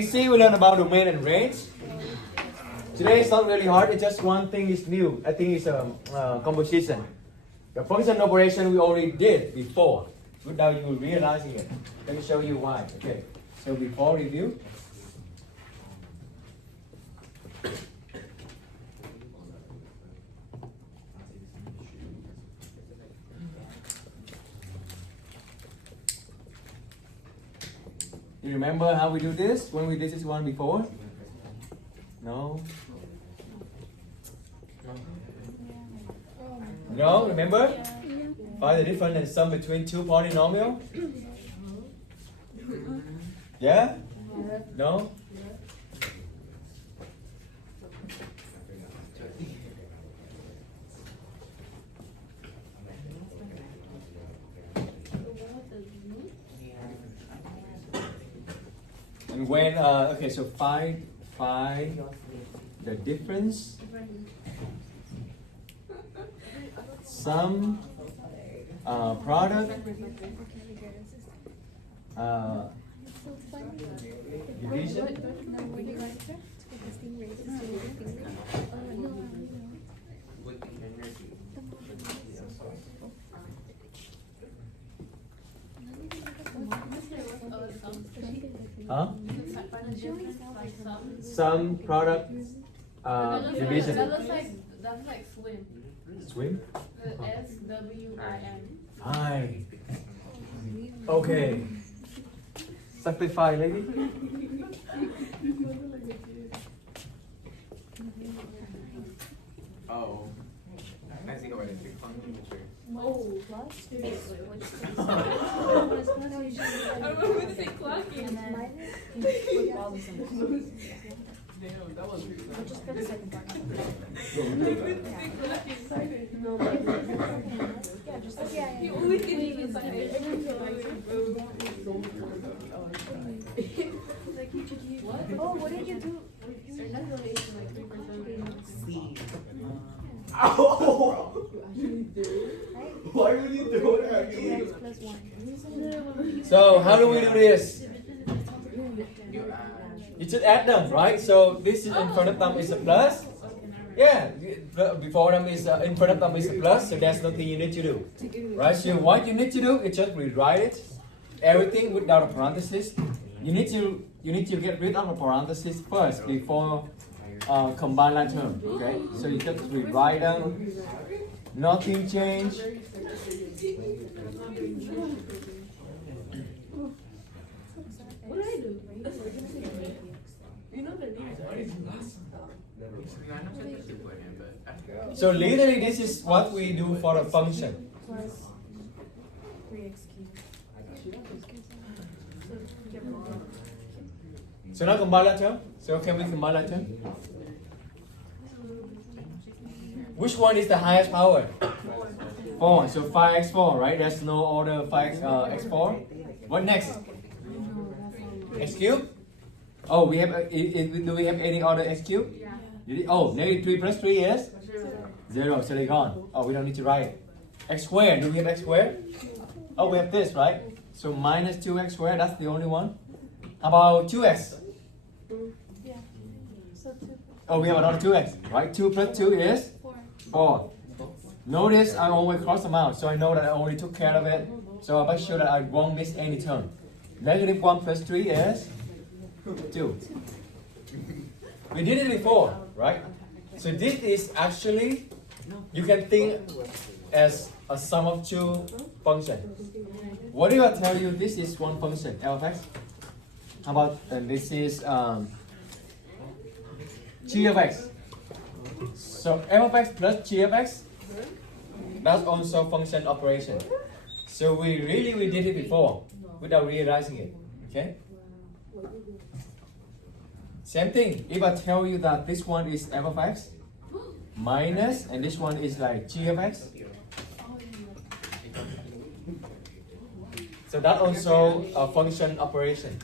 See, we learn about domain and range. Today it's not really hard. It's just one thing is new. I think it's composition. The function operation we already did before, without you realizing it. Let me show you why. Okay. So before review. You remember how we do this when we did this one before? No? No, remember? Find the difference and sum between two polynomials? Yeah? No? And when, okay, so find the difference, sum, product, division. Huh? Sum, product, division. That's like swim. Swim? SWIM. Fine. Okay. Simplify, lady. Oh. I think about it. Oh, plus? I remember the same clocking. And then Damn, that was really we'll just put the second part. Yeah, just like You always get me inside. oh, what did you do? C. Ow! Right? Why would you do that? 2x plus 1. So, how do we do this? You You just add them, right? So, this is in front of them is a plus. Yeah, before them is in front of them is a plus, so there's nothing you need to do. Right? So, what you need to do is just rewrite it. Everything without a parenthesis. You need to get rid of a parenthesis first before combine that term. Okay? So, you just rewrite them. Nothing changed. What did I do? You know their names, right? I'm not supposed to put him, but So literally this is what we do for a function. Plus 3x cubed. So now combine that term. So can we combine that term? Which one is the highest power? 4. So 5x4, right? There's no order 5 x4. What next? X cube? Oh, we have. Do we have any order x cube? Yeah. Oh, negative 3 plus 3 is 0. So they're gone. Oh, we don't need to write it. X squared. Do we have x squared? Oh, we have this, right? So minus 2x squared. That's the only one. How about 2x? Yeah. So 2 Oh, we have another 2x, right? 2 plus 2 is 4. Notice I always cross them out, so I know that I already took care of it. So I'll make sure that I won't miss any term. Negative 1 plus 3 is 2. We did it before, right? So this is actually, you can think as a sum of two functions. What if I tell you this is one function, f of x? How about this is g of x? So f of x plus g of x, that's also function operation. So we did it before without realizing it. Okay? Same thing. If I tell you that this one is f of x minus, and this one is like g of x, so that also a function operation.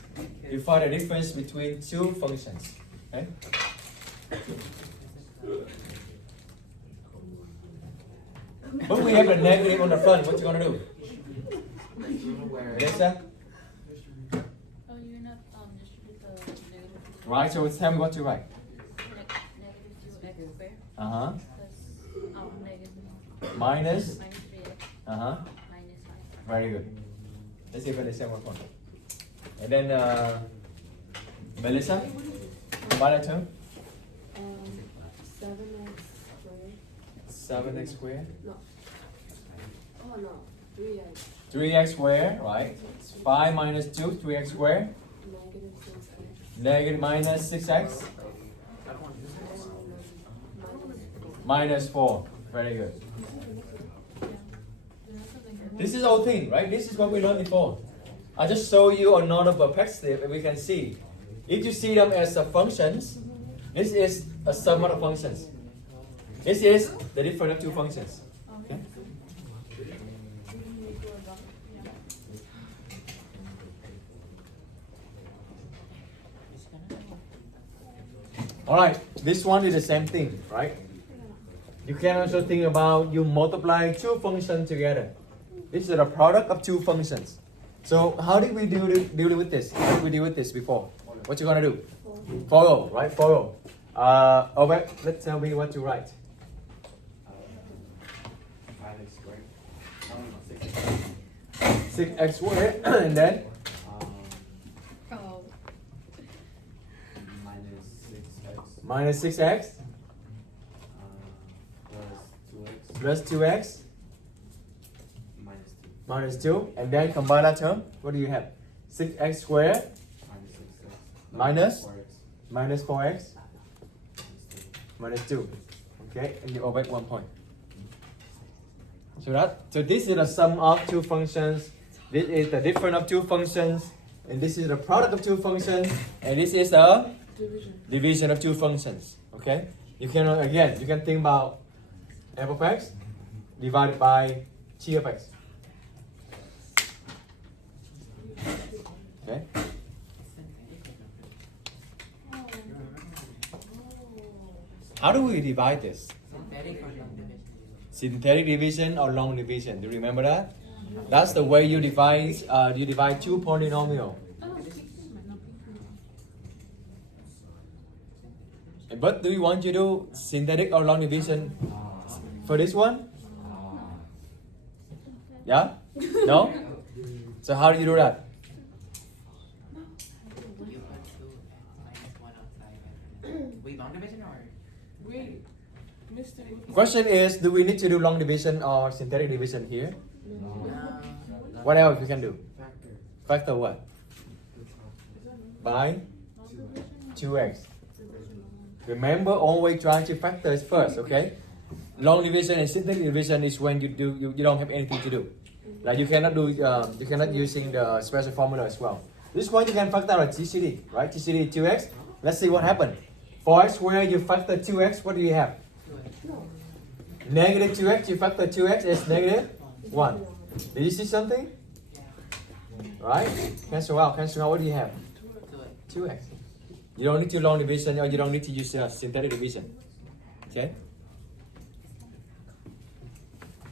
You find the difference between two functions. Okay? But we have a negative on the front. What you gonna do? Yes, sir? Oh, you're not distribute the negative Right, so tell me what to write. Negative 2x Uh-huh. plus negative Minus. minus 3x Uh-huh. minus 5. Very good. Let's see if Melissa work on it. And then Melissa, combine that term. 7x squared. 7x squared. No. Oh no. 3x. 3x squared, right? 5 minus 2, 3x squared. Negative 6x. Negative minus 6x. I don't want to do this. Minus 4. Very good. This is our thing, right? This is what we learned before. I just show you another perspective and we can see. If you see them as functions, this is a sum of the functions. This is the difference of two functions. Okay? Alright, this one is the same thing, right? You can also think about you multiply two functions together. This is the product of two functions. So how did we deal with this? How did we deal with this before? What you gonna do? Follow, right? Follow. Okay, let's tell me what to write. 5x squared. No, 6x. 6x squared and then Oh. Minus 6x. minus 6x Plus 2x. plus 2x Minus 2. minus 2 and then combine that term. What do you have? 6x squared Minus 6x. Minus? 4x. minus 4x Minus 2. minus 2. Okay, and you override 1 point. So this is the sum of two functions. This is the difference of two functions. And this is the product of two functions. And this is the division of two functions. Okay? You can again you can think about f of x divided by g of x. Okay? How do we divide this? Synthetic or long division? Synthetic division or long division? Do you remember that? That's the way you divide two polynomial. But do you want to do synthetic or long division for this one? Yeah? No? So how do you do that? You put 2 minus 1 outside. Wait, long division or? Wait, Mr. Question is, do we need to do long division or synthetic division here? No. What else we can do? Factor. Factor what? By 2x. Remember, always try to factor it first, okay? Long division and synthetic division is when you don't have anything to do. Like you cannot using the special formula as well. This one you can factor a GCD, right? GCD 2x. Let's see what happened. 4x squared, you factor 2x, what do you have? Negative 2x, you factor 2x is negative 1. Did you see something? Right? Cancel out, what do you have? 2x. You don't need to long division or you don't need to use synthetic division. Okay?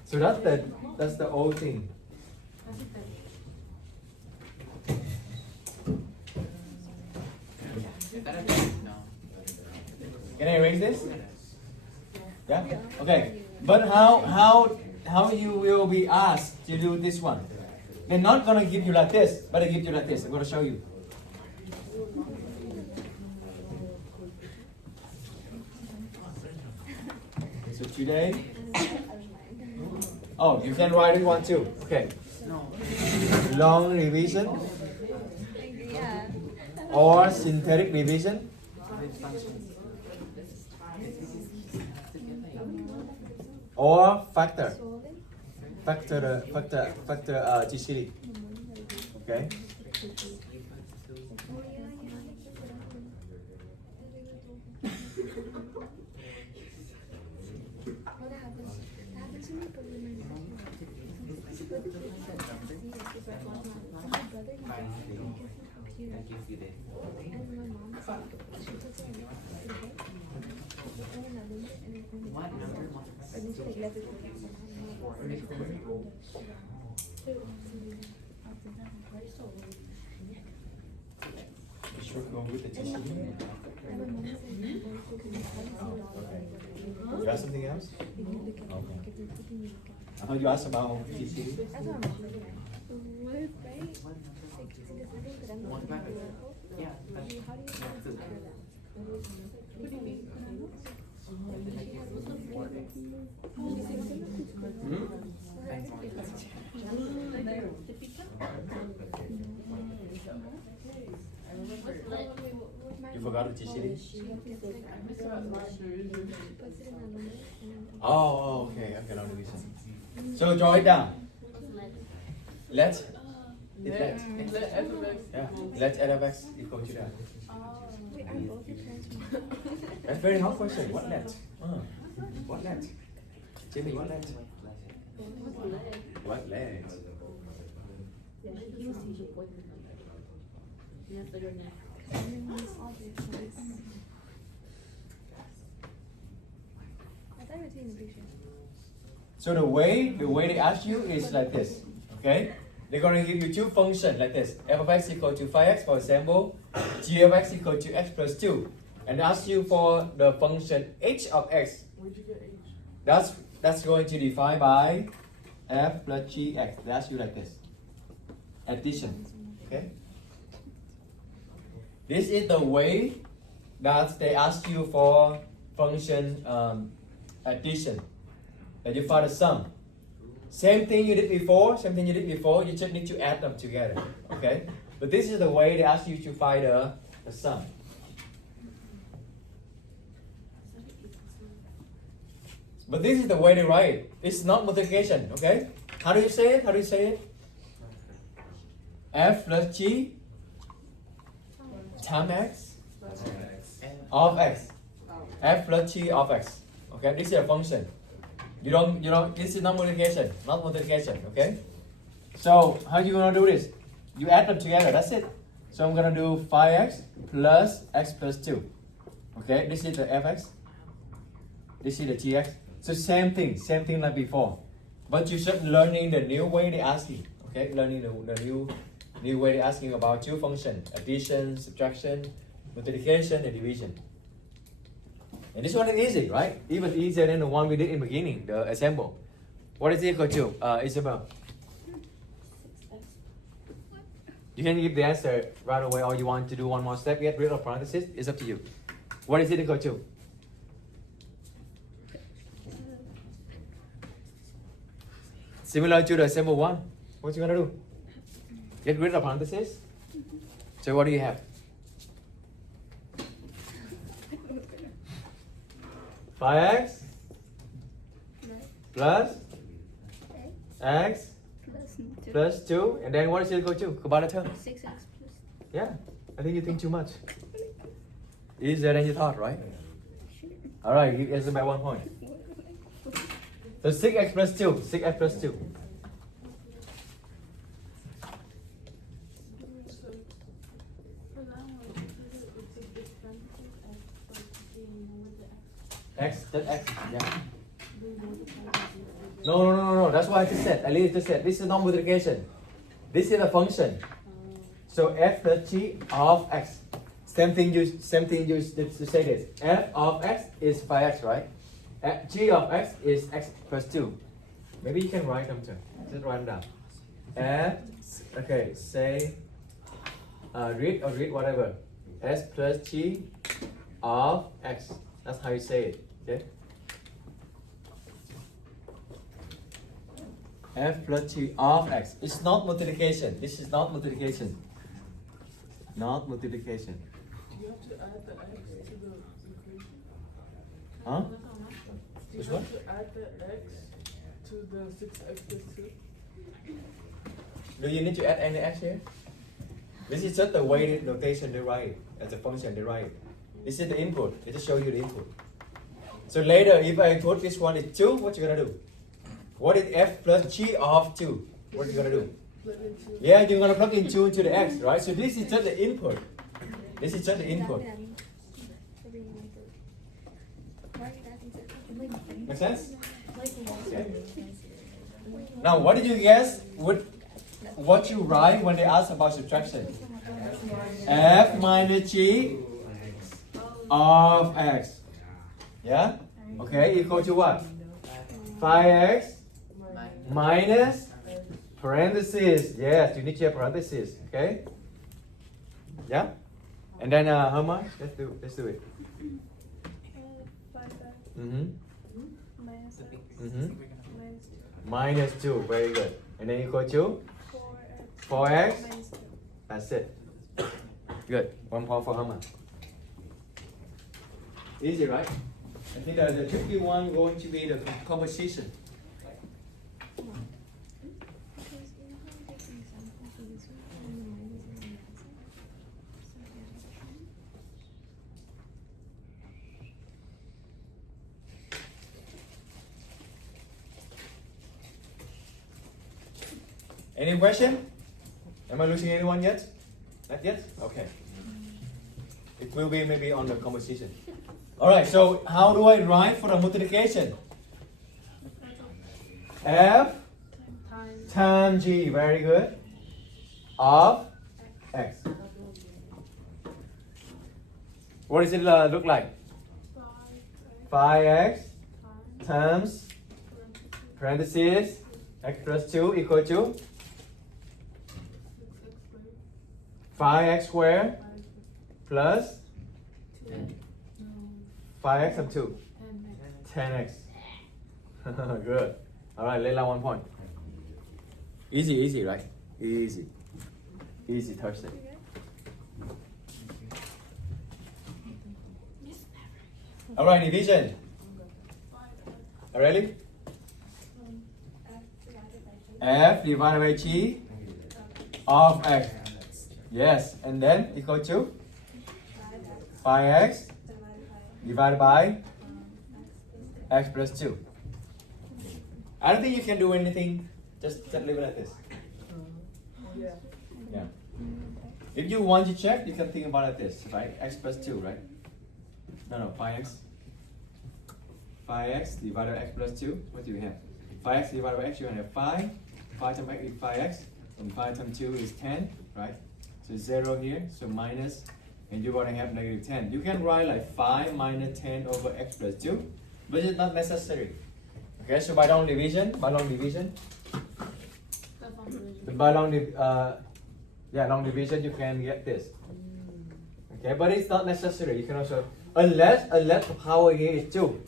So that's the old thing. Is that a thing? No. Can I erase this? Yeah? Okay. But how you will be asked to do this one? They're not gonna give you like this, but they give you like this. I'm gonna show you. So today, oh, you can write it one too. Okay. No. Long division Yeah. or synthetic division Which functions? or factor GCD. Okay. What number multiplies? Circle with the GCD. You ask something else? Okay. I thought you asked about GCD. Multiply by two. Yeah. That's two. What do you mean? You forgot the GCD? Oh, okay, long division. So draw it down. Let. It's let. Yeah. Let f of x equal to that. That's very hard question. What let? What let? Jimmy, what let? What let? So the way they ask you is like this, okay? They're gonna give you two functions like this: f of x equal to 5x, for example, g of x equal to x plus 2, and ask you for the function h of x. Where'd you get H? That's going to be defined by f plus gx. They ask you like this. Addition, okay? This is the way that they ask you for function addition. That you find the sum. Same thing you did before. You just need to add them together, okay? But this is the way they ask you to find the sum. But this is the way they write it. It's not multiplication, okay? How do you say it? F plus G times x of x. F plus G of x. Okay, this is a function. You don't, this is not multiplication, okay? So, how you gonna do this? You add them together, that's it. So I'm gonna do 5x plus x plus 2. Okay, this is the fx. This is the gx. So same thing like before. But you should learning the new way they ask you. Okay, learning the new way they asking about two functions: addition, subtraction, multiplication, and division. And this one is easy, right? Even easier than the one we did in the beginning, the example. What is it equal to, Isabel? You can give the answer right away, or you want to do one more step, get rid of parentheses, it's up to you. What is it equal to? Similar to the example one. What you gonna do? Get rid of parentheses. So what do you have? 5x plus x plus 2, and then what is it equal to? Combine the term. 6x plus. Yeah, I think you think too much. Easier than you thought, right? Alright, give answer by 1 point. So 6x plus 2, 6x plus 2. X, that's x, yeah. No. That's what I just said. This is not multiplication. This is a function. So f plus g of x. Same thing you say this. F of x is 5x, right? G of x is x plus 2. Maybe you can write them too. Just write them down. F, okay, say, read whatever. S plus g of x. That's how you say it. Okay? F plus g of x. It's not multiplication. This is not multiplication. Not multiplication. Do you have to add the x to the equation? Huh? Do you Which have one? to add the x to the 6x plus 2? Do you need to add any x here? This is just the way the notation they write it. As a function they write it. This is the input. It just show you the input. So later, if I put this one is 2, what you gonna do? What is f plus g of 2? What you gonna do? Plug into Yeah, you're gonna plug in 2 into the x, right? So this is just the input. This is just the input. Make sense? Okay. Now, what did you guess? What you write when they ask about subtraction? F minus G of X. Yeah? Okay, equal to what? 5X minus parentheses. Yes, you need to have parentheses. Okay? Yeah? And then how much? Let's do it. 5x Mm-hmm. minus The big x Mm-hmm. minus Minus 2. Very good. And then equal to 4x 4x. minus 2. That's it. Good. 1 point for Hama. Easy, right? I think the tricky one going to be the composition. Any question? Am I losing anyone yet? Not yet? Okay. It will be maybe on the composition. Alright, so how do I write for the multiplication? F times G, very good, of X. What does it look like? 5X times parentheses X plus 2 equal to 5X squared plus 5X times 2. 10X. Good. Alright, Layla 1 point. Easy, right? Easy, Thursday. Alright, division. Ready? F divided by G of X. Yes, and then equal to 5X divided by X plus 2. I don't think you can do anything. Just leave it like this. Yeah. Yeah. If you want to check, you can think about it this, right? X plus 2, right? No, 5X. 5X divided by X plus 2. What do you have? 5X divided by X, you have 5. 5 times X is 5X. And 5 times 2 is 10, right? So 0 here, so minus. And you're going to have negative 10. You can write like 5 minus 10 over X plus 2. But it's not necessary. Okay, so by long division, the long division you can get this. Okay, but it's not necessary. You can also, unless the power here is 2,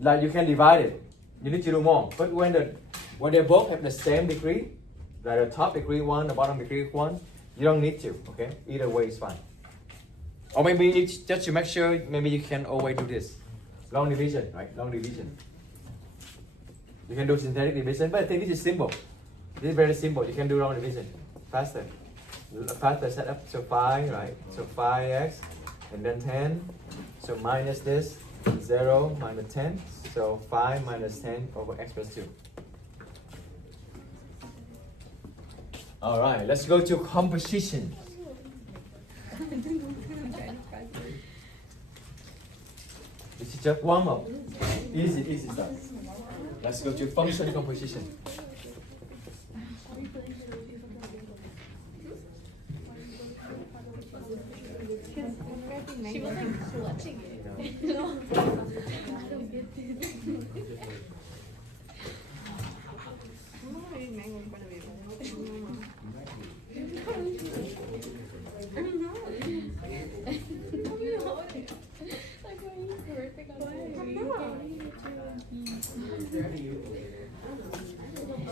like you can divide it. You need to do more. But when they both have the same degree, like the top degree 1, the bottom degree 1, you don't need to. Okay, either way is fine. Or maybe it's just to make sure, maybe you can always do this. Long division, right? Long division. You can do synthetic division, but I think this is simple. This is very simple. You can do long division faster. Faster setup. So 5, right? So 5X and then 10. So minus this, 0 minus 10. So 5 minus 10 over X plus 2. Alright, let's go to composition. This is just warm up. Easy stuff. Let's go to function composition. She was like clutching it.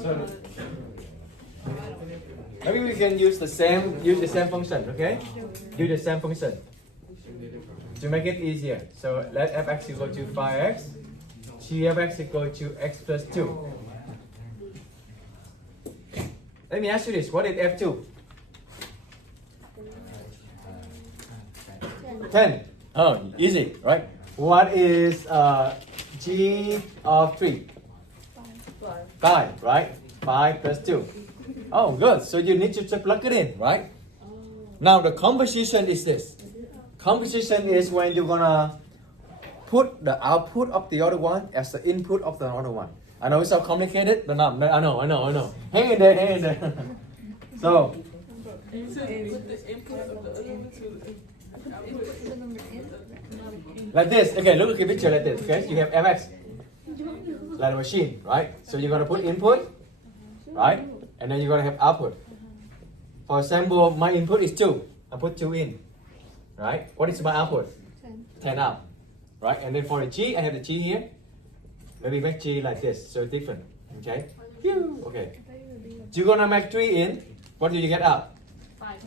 So maybe we can use the same function, okay? Use the same function to make it easier. So let fx equal to 5x, gfx equal to x plus 2. Let me ask you this, what is f2? 10. Oh, easy, right? What is g of 3? 5, right? 5 plus 2. Oh, good. So you need to plug it in, right? Now the composition is this. Composition is when you're gonna put the output of the other one as the input of the other one. I know it's so complicated, but no, I know. Hang in there. So Put the input of the other one to the output. Like this. Okay, look at the picture like this. Okay, you have fx like a machine, right? So you're gonna put input, right? And then you're gonna have output. For example, my input is 2. I put 2 in, right? What is my output? 10 out, right? And then for the g, I have the g here. Maybe make g like this, so different. Okay. Phew. Okay. You're gonna make 3 in. What do you get out?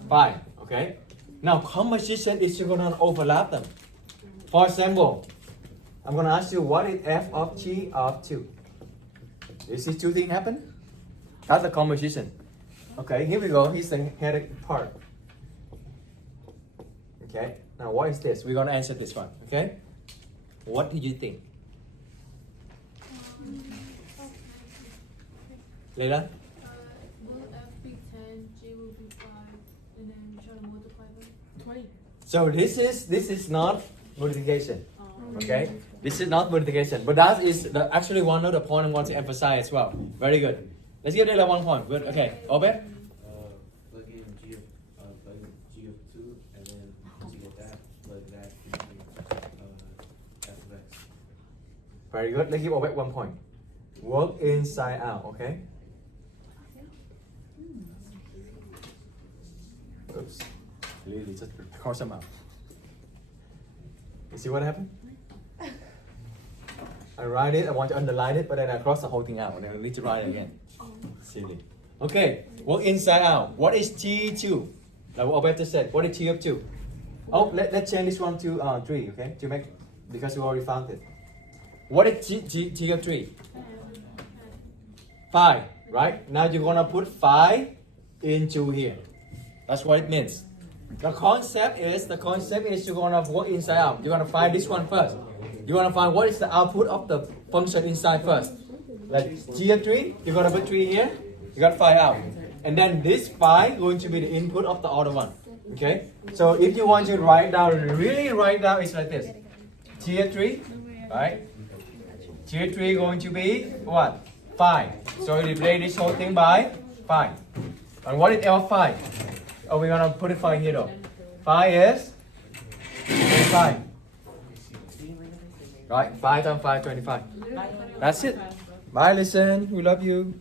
5. Okay. Now composition is you're gonna overlap them. For example, I'm gonna ask you what is f of g of 2. You see 2 things happen? That's the composition. Okay, here we go. Here's the headed part. Okay. Now what is this? We're gonna answer this one. Okay. What do you think? Leila? Will F be 10, G will be 5, and then try to multiply them? 20. So this is not multiplication. Okay, this is not multiplication, but that is actually one of the point I want to emphasize as well. Very good. Let's give Leila 1 point. Good. Okay, Obed? Plug in G of 2 and then G of that, plug that into f of x. Very good. Let's give Obed 1 point. Work inside out. Okay. Oops. Lily just cross them out. You see what happened? I write it, I want to underline it, but then I cross the whole thing out, and then I need to write it again. Silly. Okay, work inside out. What is T2? Like what Obed just said, what is T of 2? Oh, let's change this one to 3, okay? To make, because we already found it. What is T of 3? 5, right? Now you're gonna put 5 into here. That's what it means. The concept is you're gonna work inside out. You're gonna find this one first. You're gonna find what is the output of the function inside first. Like G of 3, you're gonna put 3 here. You got 5 out. And then this 5 going to be the input of the other one. Okay? So if you want to write down, really write down, it's like this. G of 3, right? G of 3 going to be what? 5. So you replace this whole thing by 5. And what is L of 5? Oh, we're gonna put it 5 here though. 5 is 25. Right? 5 times 5, 25. That's it. Bye, listen. We love you.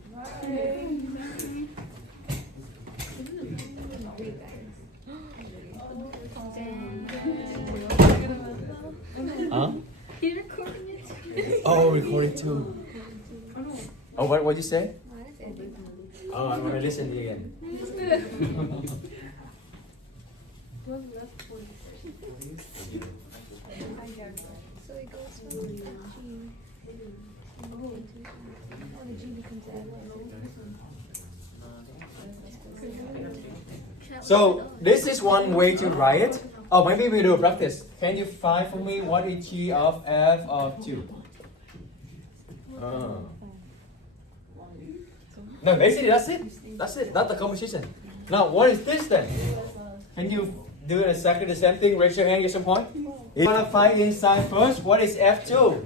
Huh? He's recording it. Oh, recorded too. Oh, what you say? Oh, I want to listen to you again. So it goes from G. The G becomes So this is one way to write it. Oh, maybe we do a practice. Can you find for me what is G of f of 2? No, basically that's it. That's it. That's the composition. Now, what is this then? Can you do exactly the same thing? Raise your hand, get some point. If you want to find inside first, what is F2?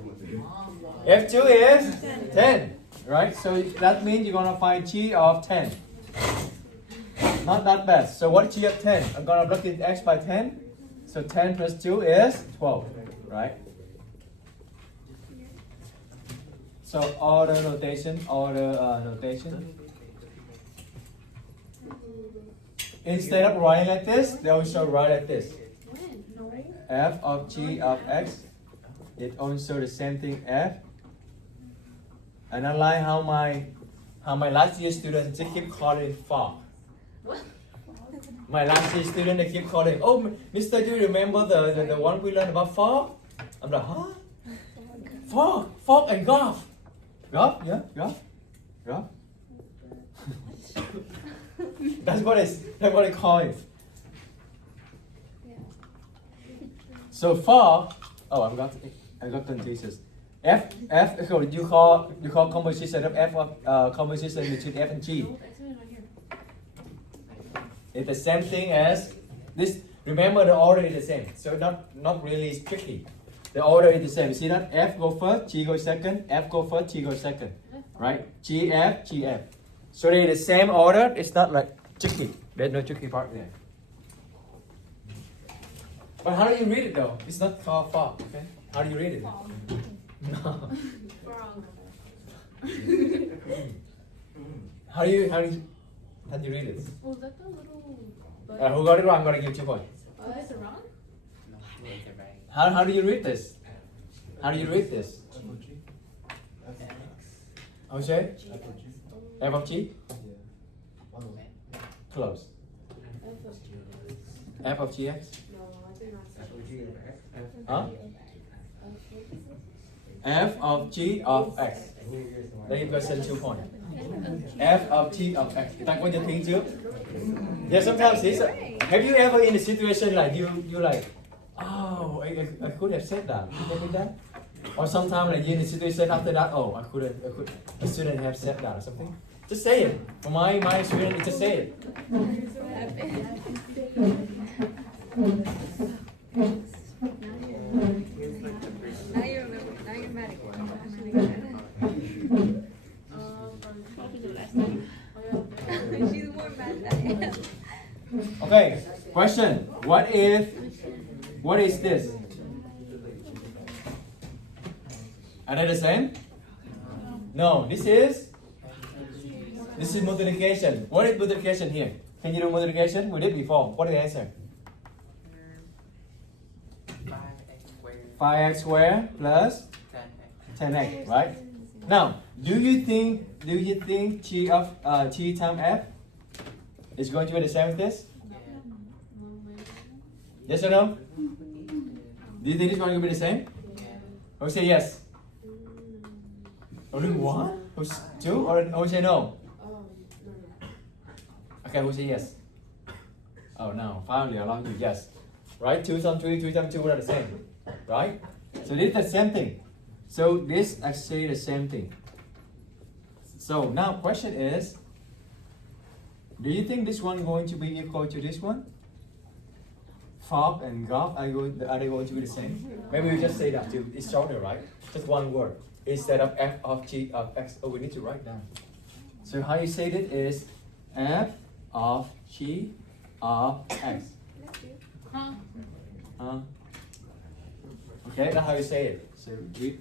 F2 is 10, right? So that means you're going to find G of 10. Not that bad. So what is G of 10? I'm going to multiply x by 10. So 10 plus 2 is 12, right? So order notation. Instead of writing like this, they also write like this. F of G of x. It also the same thing F. And I like how my last year students they keep calling it fog. My last year student they keep calling, oh Mr. Do you remember the one we learned about fog? I'm like, huh? Fog and golf. Golf? Yeah, golf. That's what I call it. So fog. Oh, I got confused. F. So you call composition of F of composition between F and G. It's the same thing as this. Remember the order is the same, so not really tricky. The order is the same. You see that? F go first, G go second. F go first, G go second. Right? G F. So they're the same order. It's not like tricky. There's no tricky part there. But how do you read it though? It's not called fog, okay? How do you read it? No. Frog. How do you read it? Oh, is that the little button? Who got it wrong? I'm gonna give 2 points. Oh, that's wrong? No, it's a right. How do you read this? How do you read this? How you say? F of G? Close. F of GX? No, I did not say. Huh? F of G of X. Đây question 2 points. F of G of X. Người ta có nhận think trước. Yeah, sometimes it's have you ever in a situation like you like, oh, I could have said that. You ever that? Or sometimes like you in a situation after that, oh, I shouldn't have said that or something. Just say it. For my experience, just say it. Now you remember. Now you're mad again. She's more mad than I am. Okay, question. What is this? Are they the same? No, this is multiplication. What is multiplication here? Can you do multiplication? We did before. What is the answer? 5x squared plus 10x, right? Now, do you think g of g times f is going to be the same as this? Yes or no? Do you think it's going to be the same? Who say yes? Only one? Who's two? Or who say no? No. Okay, who say yes? Oh no, finally I allow you yes. Right? 2 times 3, 3 times 2 are the same. Right? So this is the same thing. So this actually the same thing. So now question is, do you think this one going to be equal to this one? Fog and golf are they going to be the same? Maybe we just say that too. It's shorter, right? Just one word. Instead of f of g of x. Oh, we need to write down. So how you say it is f of g of x. Huh? Okay, that's how you say it. So read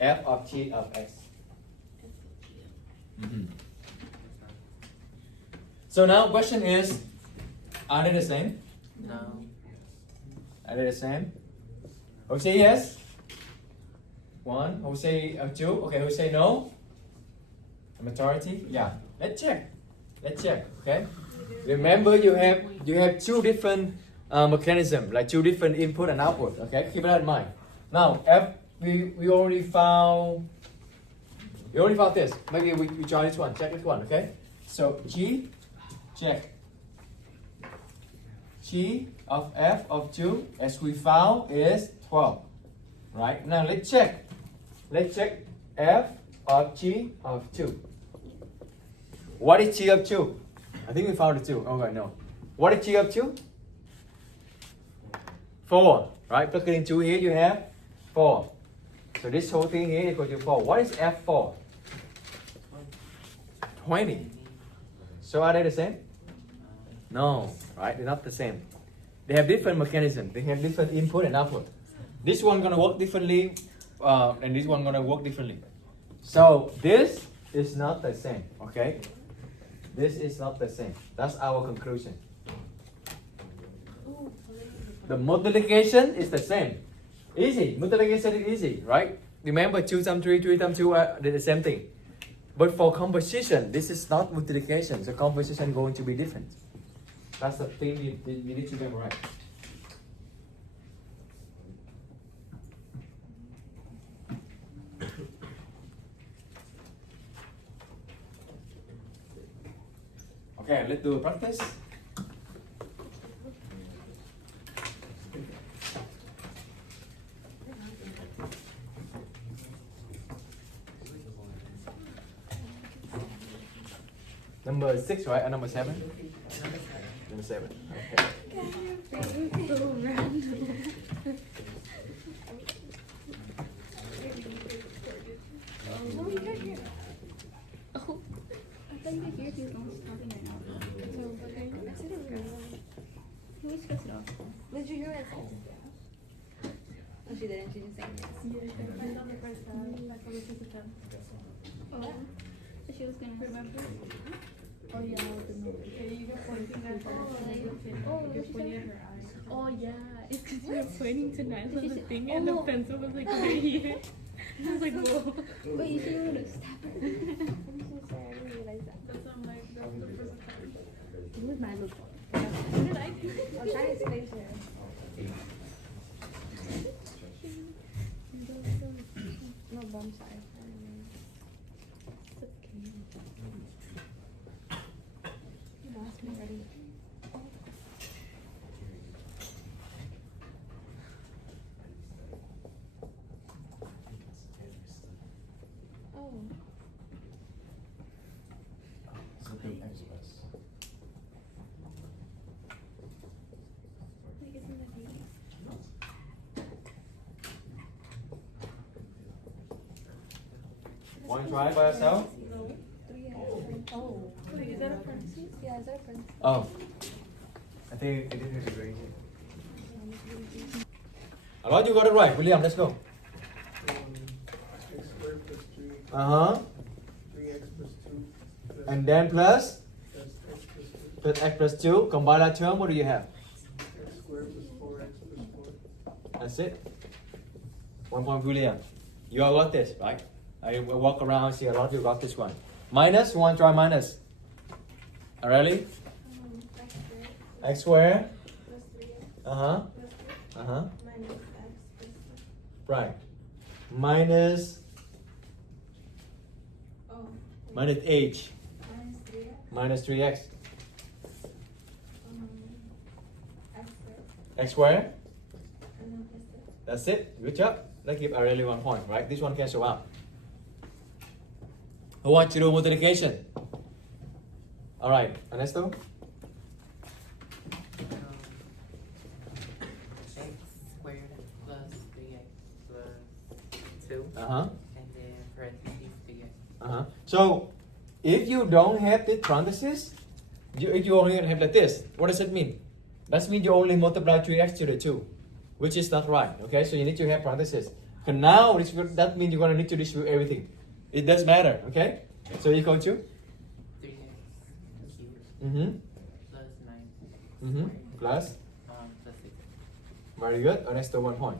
f of g of x. So now question is, are they the same? No. Are they the same? Who say yes? One. Who say two? Okay. Who say no? A majority. Yeah. Let's check. Okay. Remember, you have two different mechanism, like two different input and output. Okay. Keep that in mind. Now, we already found. We already found this. Maybe we try this one. Check this one. Okay. So G, check. G of f of 2, as we found, is 12. Right? Now let's check. Let's check f of g of 2. What is g of 2? I think we found the 2. Oh, wait, no. What is g of 2? 4. Right? Plug it into here, you have 4. So this whole thing here equal to 4. What is f4? 20. So are they the same? No, right? They're not the same. They have different mechanisms. They have different input and output. This one gonna work differently, and this one gonna work differently. So this is not the same. Okay? This is not the same. That's our conclusion. The multiplication is the same. Easy. Multiplication is easy, right? Remember 2 times 3, 3 times 2 are the same thing. But for composition, this is not multiplication. So composition is going to be different. That's the thing you need to memorize. Okay, let's do a practice. Number 6, right? Or number 7? Number 7. Okay. So random. Oh, I thought you could hear these all stopping Did you hear it? Oh, she didn't. She just sang yes. Depends on the first time. Like on the first attempt. Oh. She was gonna remember. Oh yeah, I don't know. Okay, you get pointing at her. Oh, You're she pointing said- at her eyes. Oh yeah, it's because you were pointing to Nyla She the said- thing and the oh. pencil was like right here. I was like, whoa. Wait, you said you were gonna stab her. I'm so sorry. I didn't realize that. That's I'm like, that's the first attempt. It was my look. What did I do? I was trying to explain to her. No, but I'm sorry. I don't know. You lost me already. Oh. So do X plus. Like it's in the baby. Want to try by yourself? No. 3x. Oh. Wait, is that a parentheses? Yeah, is that a friend? Oh. I think it didn't have to range it. Alright, you got it right. William, let's go. X squared plus 3, Uh-huh. 3x plus 2 plus And then plus x plus 2. 2. Combine that term, what do you have? X squared plus 4x plus 4. That's it. 1 point, William. You all got this, right? I will walk around, see a lot of you got this one. Minus, you want to try minus? Ready? X squared. Plus 3x Uh-huh. plus 3 Uh-huh. minus x plus 2. Right. Minus Oh. minus h. Minus 3x. Minus 3x. X squared. X squared. And then plus 6. That's it. Good job. Let's give Aurelia 1 point, right? This one cancel out. Who wants to do multiplication? Alright, Ernesto? X squared plus 3x plus 2. Uh-huh. And then parentheses 3x. Uh-huh. So, if you don't have this parenthesis, if you only have like this, what does it mean? That means you only multiply 3x to the 2, which is not right, okay? So you need to have parenthesis. So now, that means you're going to need to distribute everything. It does matter, okay? So equal to? 3x cubed Mm-hmm. plus 9 Mm-hmm. Plus? plus 6. Very good. Ernesto 1 point.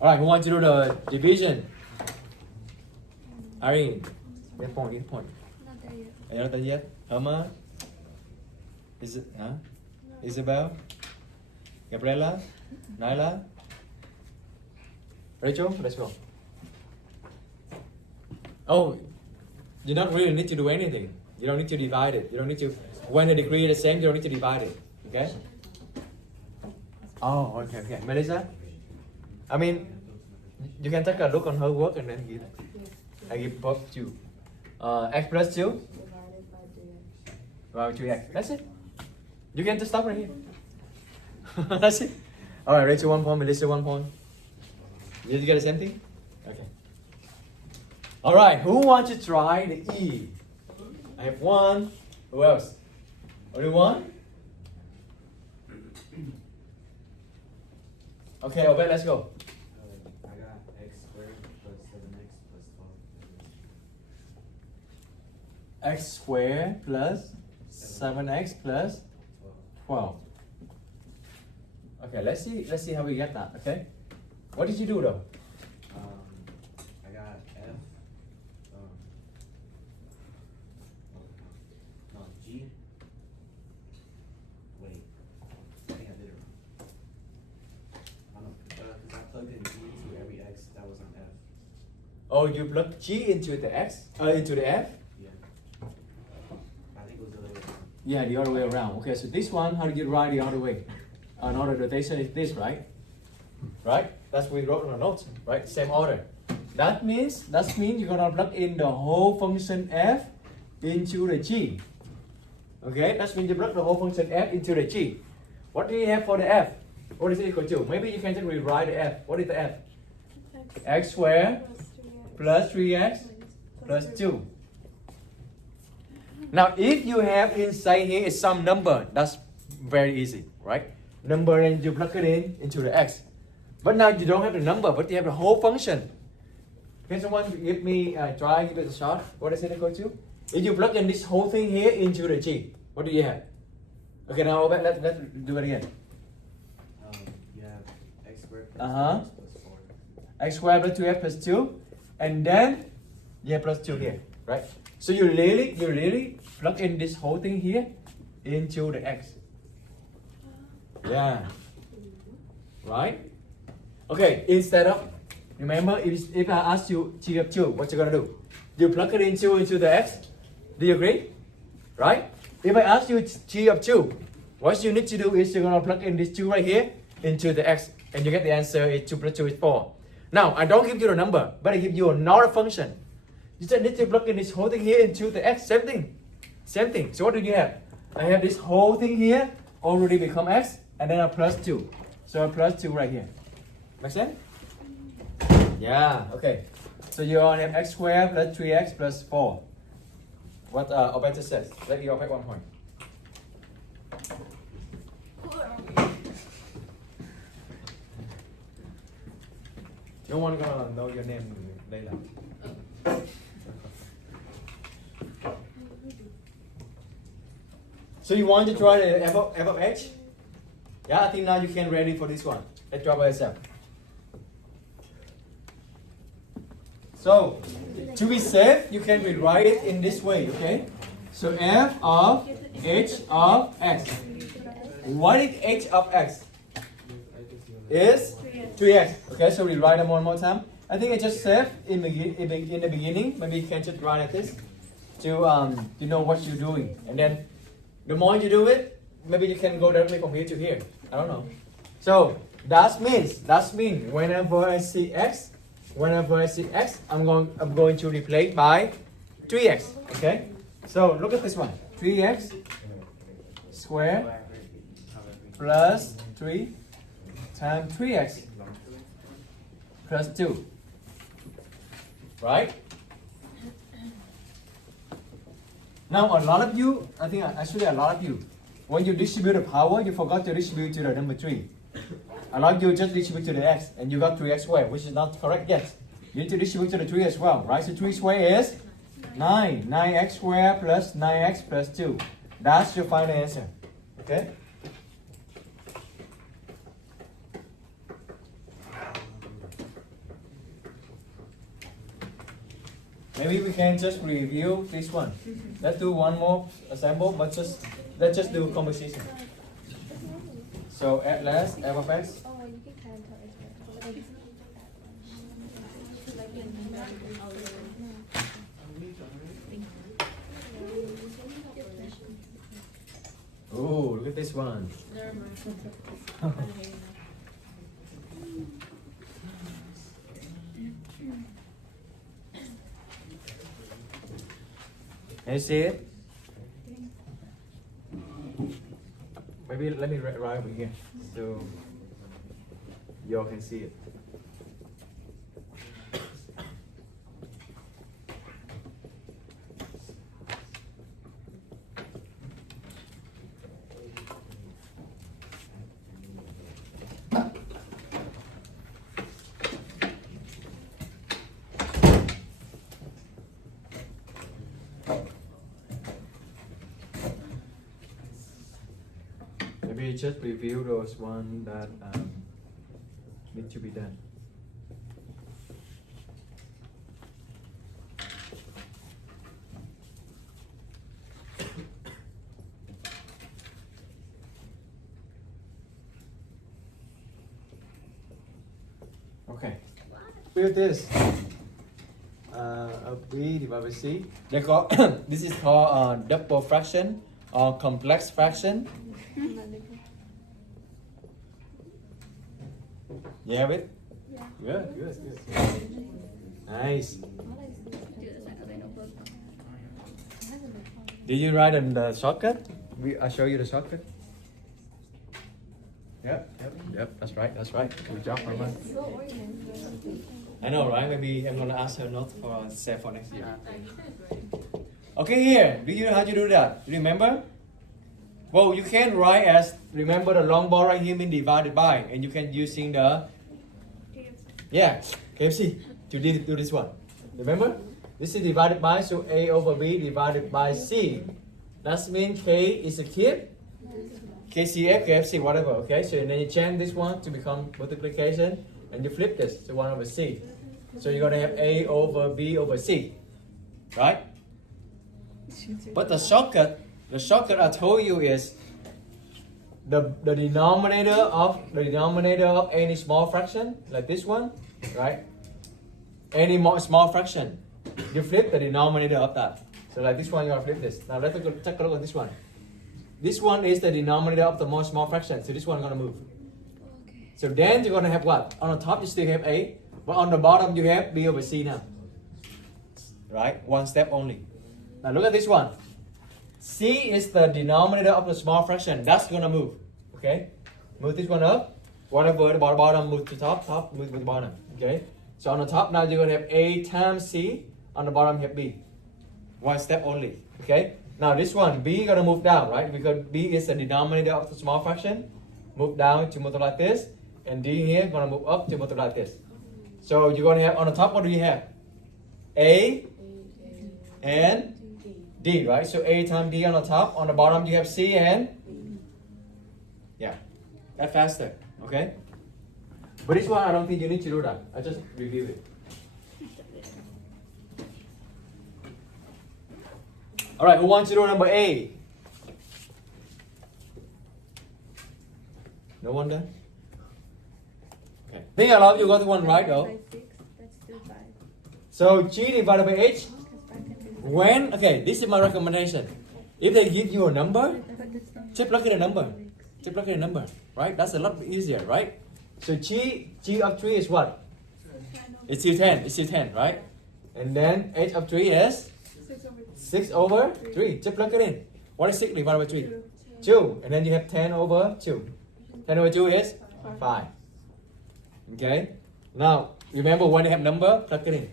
Alright, who wants to do the division? Irene. 8 point, 8 point. Not there yet. Are you not there yet? Herma? Is it, huh? Isabel? Gabriela? Nyla? Rachel? Let's go. Oh, you don't really need to do anything. You don't need to divide it. You don't need to, when the degree is the same, you don't need to divide it. Okay? Oh, okay. Melissa? I mean, you can take a look on her work and then give. I give both to you. X plus 2? Divided by 3x. Well, 2x. That's it. You can just stop right here. That's it. Alright, Rachel 1 point, Melissa 1 point. Did you get the same thing? Okay. Alright, who wants to try the E? I have 1. Who else? Only 1? Okay, Obed, let's go. I got x squared plus 7x plus 12. X squared plus 7x plus 12. Okay, let's see how we get that, okay? What did you do though? I got f. No, g. Wait, I think I did it wrong. I don't know, because I plugged in g to every x that was on f. Oh, you plug G into the X? Into the F? Yeah. I think it was the other way around. Yeah, the other way around. Okay, so this one, how do you write the other way? Another notation is this, right? Right? That's what we wrote on the notes, right? Same order. That means you're gonna plug in the whole function f into the g. Okay, that means you plug the whole function f into the g. What do you have for the f? What is it equal to? Maybe you can just rewrite the f. What is the f? X squared plus 3x plus 2. Now, if you have inside here is some number, that's very easy, right? number and you plug it in into the x. But now you don't have the number, but you have the whole function. Can someone give me try give it a shot? What is it equal to? If you plug in this whole thing here into the g, what do you have? Okay, now let's do it again. You have x squared Uh-huh. x plus 4. X squared plus 2x plus 2, and then you have plus 2 here, right? So you really plug in this whole thing here into the x. Yeah. Right? Okay, instead of, remember, if I ask you g of 2, what you gonna do? You plug it into the x. Do you agree? Right? If I ask you g of 2, what you need to do is you're gonna plug in this 2 right here into the x, and you get the answer is 2 plus 2 is 4. Now, I don't give you the number, but I give you another function. You just need to plug in this whole thing here into the x, same thing. Same thing. So what do you have? I have this whole thing here already become x, and then a plus 2. So a plus 2 right here. Make sense? Yeah, okay. So you only have x squared plus 3x plus 4. What Alberta says. Let me open 1 point. No one gonna know your name later. So you want to try the f of h? Yeah, I think now you can ready for this one. Let's try by yourself. So, to be safe, you can rewrite it in this way, okay? So f of h of x. What is h of x? Is 3x. Okay, so we write them one more time. I think it's just safe in the beginning. Maybe you can just write like this to know what you're doing. And then the more you do it, maybe you can go directly from here to here. I don't know. So that means whenever I see x, I'm going to replace by 3x. Okay? So look at this one. 3x squared plus 3 times 3x plus 2. Right? Now a lot of you, I think actually a lot of you, when you distribute the power, you forgot to distribute to the number 3. A lot of you just distribute to the x and you got 3x squared, which is not correct yet. You need to distribute to the 3 as well, right? So 3 squared is 9. 9x squared plus 9x plus 2. That's your final answer. Okay? Maybe we can just review this one. Let's do one more example, but let's just do composition. So at last, f of x. Oh, you can kind of tell it's Oh, look at this one. Never mind. Can you see it? Maybe let me write over here so you all can see it. Maybe just review those one that need to be done. Okay. With this, B divided by C. They call this is called double fraction or complex fraction. You have it? Yeah. Good. Nice. Did you write in the shortcut? I'll show you the shortcut. Yep, that's right. Good job, everyone. I know, right? Maybe I'm gonna ask her not for save for next year. Okay, here. Do you know how to do that? Do you remember? Well, you can write as, remember the long bar right here means divided by, and you can using the, yeah, KFC, you did do this one. Remember? This is divided by, so A over B divided by C. That means K is a cube, KCF, KFC, whatever, okay? So then you change this one to become multiplication, and you flip this to 1 over C. So you're gonna have A over B over C, right? But the shortcut I told you is the denominator of any small fraction, like this one, right? Any more small fraction, you flip the denominator of that. So like this one, you're gonna flip this. Now let's take a look at this one. This one is the denominator of the more small fraction, so this one is gonna move. So then you're gonna have what? On the top you still have A, but on the bottom you have B over C now. Right? One step only. Now look at this one. C is the denominator of the small fraction. That's gonna move. Okay? Move this one up. Whatever the bottom move to top, top move to the bottom. Okay? So on the top now you're gonna have A times C. On the bottom you have B. One step only. Okay? Now this one, B gonna move down, right? Because B is the denominator of the small fraction. Move down to multiply this. And D here gonna move up to multiply this. So you're gonna have on the top, what do you have? A and D, right? So A times D on the top. On the bottom you have C and yeah, that's faster, okay? But this one I don't think you need to do that. I just review it. All right, who wants to do number A? No one done? Okay. Think a lot of you got the one right though. That's still 5. So G divided by H. Because 5 can be When, okay, this is my recommendation. If they give you a number, just plug in a number. Just plug in a number, right? That's a lot easier, right? So G of 3 is what? It's still 10. It's still 10, right? And then H of 3 is 6 over 3. Just plug it in. What is 6 divided by 3? 2. And then you have 10 over 2. 10 over 2 is 5. Okay? Now, remember when they have number, plug it in.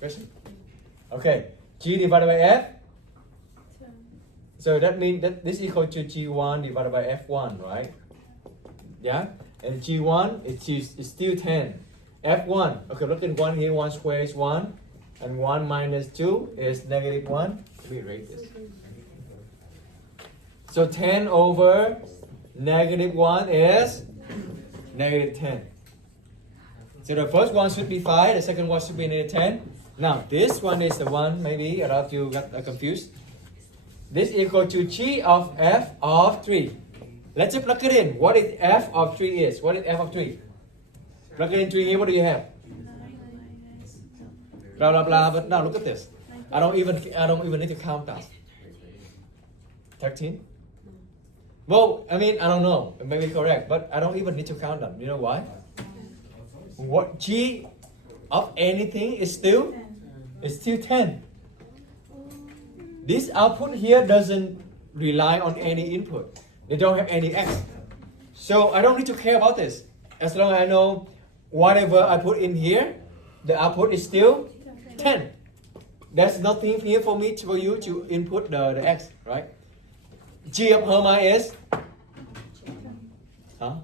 Question? Okay. G divided by F. So that means that this is equal to G1 divided by F1, right? Yeah? And G1 is still 10. F1, okay, look at 1 here, 1 square is 1. And 1 minus 2 is negative 1. Let me write this. So 10 over negative 1 is negative 10. So the first one should be 5, the second one should be negative 10. Now this one is the one, maybe a lot of you got confused. This equal to G of F of 3. Let's just plug it in. What is F of 3 is? What is F of 3? Plug it in 3 here, what do you have? Blah blah blah, but now look at this. I don't even need to count that. 13? Well, I mean, I don't know. It may be correct, but I don't even need to count them. You know why? What G of anything is still 10. This output here doesn't rely on any input. They don't have any X. So I don't need to care about this. As long as I know whatever I put in here, the output is still 10. There's nothing here for me for you to input the X, right? G of Herma is? Huh?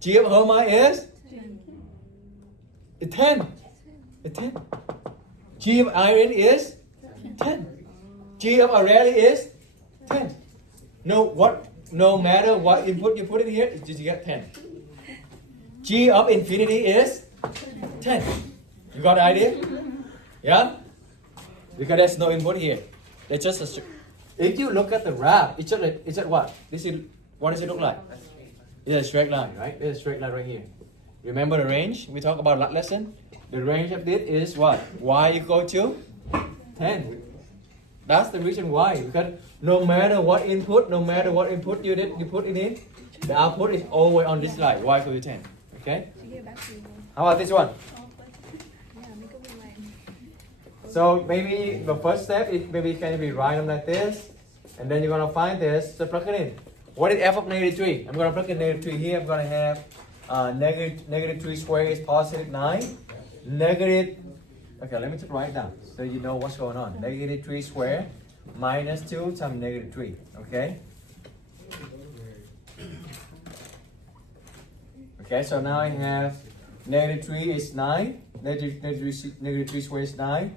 G of Herma is? 10. It's 10. G of iron is 10. G of Aurelia is 10. No matter what input you put in here, you get 10. G of infinity is 10. You got the idea? Yeah? Because there's no input here. It's just if you look at the graph, it's just what? What does it look like? It's a straight line, right? It's a straight line right here. Remember the range we talked about last lesson? The range of this is what? Y equal to 10. That's the reason why. Because no matter what input you put in it, the output is always on this line. Y equal to 10. Okay? How about this one? So maybe the first step is maybe can be write them like this, and then you're gonna find this. So plug it in. What is f of negative 3? I'm gonna plug in negative 3 here. I'm gonna have negative 3 squared is positive 9. Negative. Okay, let me just write down so you know what's going on. Negative 3 squared minus 2 times negative 3. Okay. Okay, so now I have negative 3 is 9, negative 3 squared is 9,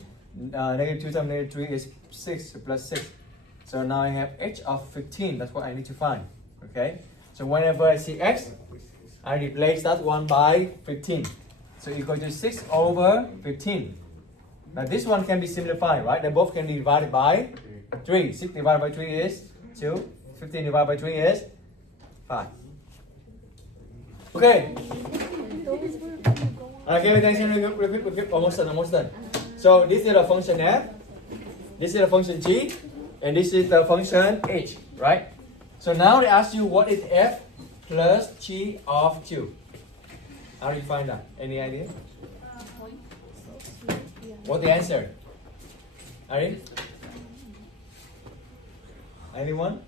negative 2 times negative 3 is 6 plus 6. So now I have h of 15, that's what I need to find. Okay, so whenever I see x, I replace that one by 15. So equal to 6 over 15. Now this one can be simplified, right? They both can be divided by 3. 6 divided by 3 is 2. 15 divided by 3 is 5. Okay. Okay, attention, real quick, almost done. So this is the function f, this is the function g, and this is the function h, right? So now they ask you what is f plus g of 2. How do you find that? Any idea? What's the answer? Ari? Anyone?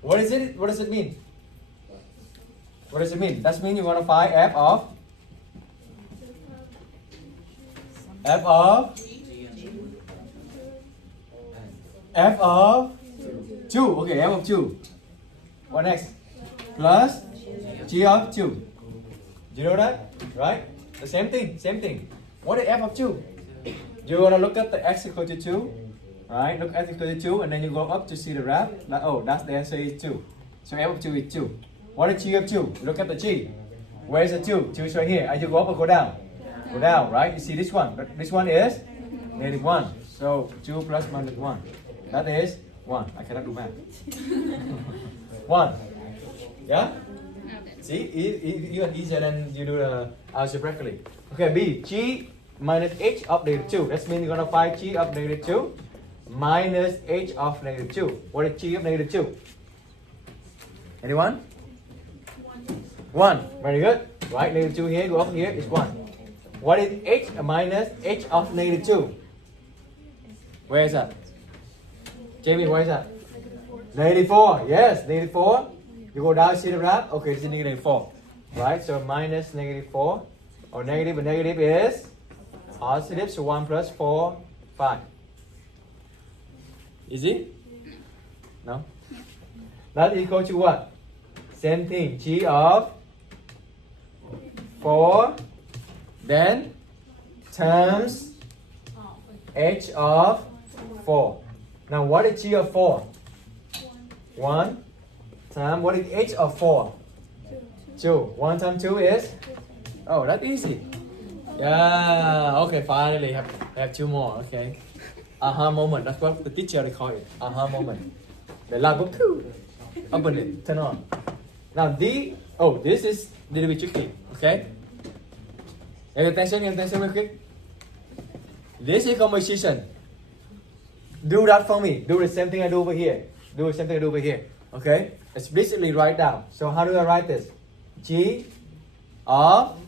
What is it? What does it mean? What does it mean? That means you want to find f of f of 2. Okay, f of 2. What next? Plus g of 2. Do you know that? Right? The same thing. What is f of 2? You want to look at the x equal to 2. Right? Look at x equal to 2 and then you go up to see the graph. Like, oh, that's the answer is 2. So f of 2 is 2. What is g of 2? Look at the g. Where is the 2? 2 is right here. Are you go up or go down? Go down, right? You see this one. But this one is negative 1. So 2 plus minus 1. That is 1. I cannot do math. 1. Yeah? See? Even easier than you do the algebraically. Okay, B. G minus h of negative 2. That means you're going to find g of negative 2 minus h of negative 2. What is g of negative 2? Anyone? 1. Very good. Right, negative 2 here, go up here, it's 1. What is h minus h of negative 2? Where is that? Jamie, where is that? Negative 4. Yes, negative 4. You go down, see the graph? Okay, this is negative 4. Right, so minus negative 4. Or negative, but negative is positive, so 1 plus 4, 5. Easy? No? That equal to what? Same thing, g of 4, then times h of 4. Now what is g of 4? 1 times, what is h of 4? 2. 1 times 2 is? Oh, that's easy. Yeah, okay, finally have 2 more, okay. Aha moment, that's what the teacher they call it. Aha moment. The light bulb, open it, turn on. Now this is a little bit tricky, okay? Pay attention real quick. This is composition. Do that for me. Do the same thing I do over here. Okay? Explicitly write down. So how do I write this? G of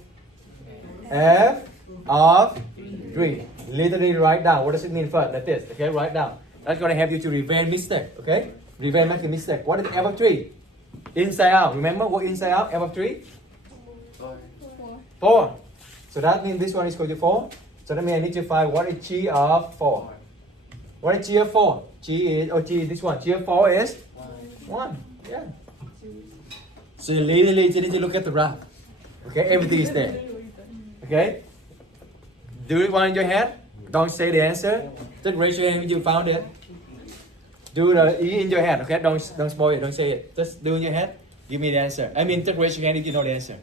f of 3. Literally write down. What does it mean first? Like this. Okay, write down. That's gonna help you to prevent mistake. Okay? Prevent making mistake. What is f of 3? Inside out. Remember what inside out? F of 3? 4. So that means this one is equal to 4. So that means I need to find what is g of 4. What is g of 4? This one. G of 4 is 1. Yeah. So you literally need to look at the graph. Okay, everything is there. Okay? Do it one in your head. Don't say the answer. Just raise your hand when you found it. Do the in your head, okay? Don't spoil it, don't say it. Just do in your head. Give me the answer. I mean, just raise your hand if you know the answer.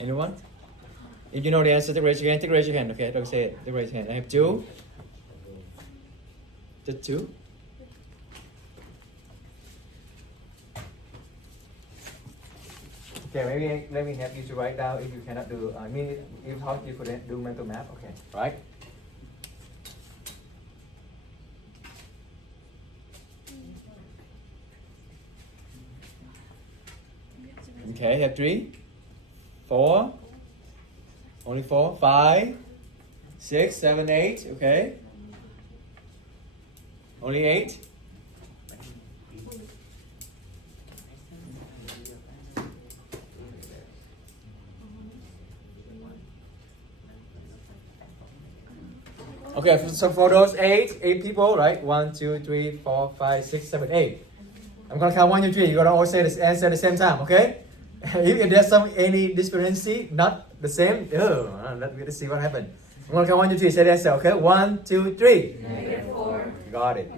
Anyone? If you know the answer, take raise your hand, okay? Don't say it. Take raise your hand. I have 2. Just 2. Okay, maybe let me help you to write down if you cannot do. I mean, if how you could do mental math. Okay, right? Okay, have 3, 4, only 4, 5, 6, 7, 8. Okay, only 8. Okay, so for those eight people, right? 1, 2, 3, 4, 5, 6, 7, 8. I'm gonna count 1, 2, 3. You're gonna all say this answer at the same time, okay? If there's any discrepancy, not the same, let's see what happened. I'm gonna count 1, 2, 3. Say the answer, okay? 1, 2, 3. -4. Got it.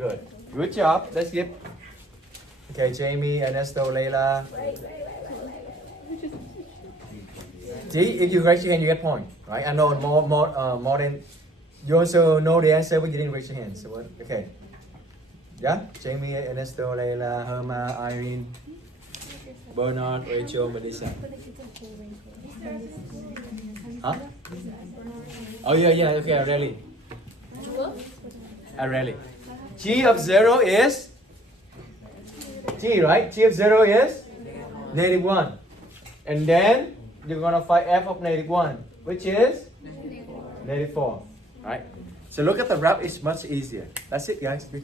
Good job. Let's give. Okay, Jamie, Ernesto, Layla. See, if you raise your hand, you get point, right? I know more than. You also know the answer, but you didn't raise your hand. So what? Okay. Yeah, Jamie, Ernesto, Layla, Herma, Irene, Bernard, Rachel, Melissa. Huh? Oh yeah. Okay, I rally. G of 0 is G, right? G of 0 is -1. And then you're gonna find f of -1, which is -4. Right? So look at the graph, it's much easier. That's it, guys. Good job.